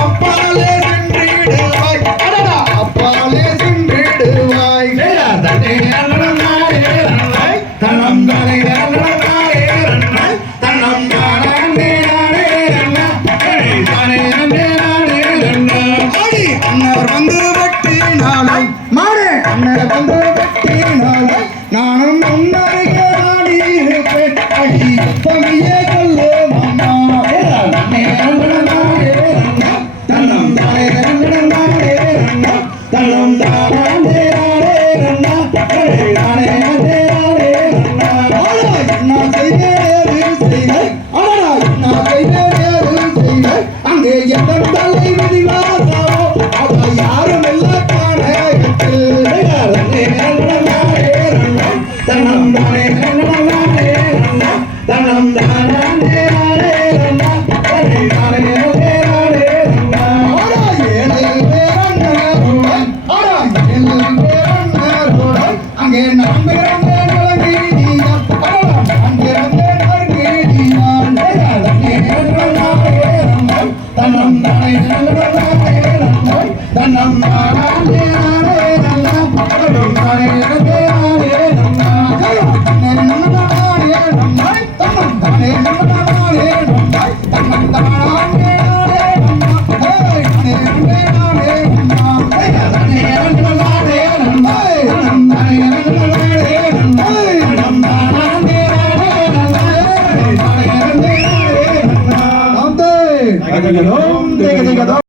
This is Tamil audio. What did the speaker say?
அப்பாலே சென்றிடுவாய் அப்பாலே சென்றிடுவாய் தனம் தானே தனம் அண்ணர் வந்து வெட்டினாலை மாறே அண்ணர் வந்து வெட்டினாலை நானும் முன்னருக நாடி இருப்பேன் அடி தம்பியே கொல்லு மாமா தனம் தானே தனம் தானே அங்கே எந்த தலை விதிவாசோ அத யாரும் எல்லாம் காண தனம் தானே தனம் தானே அங்கே நம்புகிறேன் தனம் தானே தனம்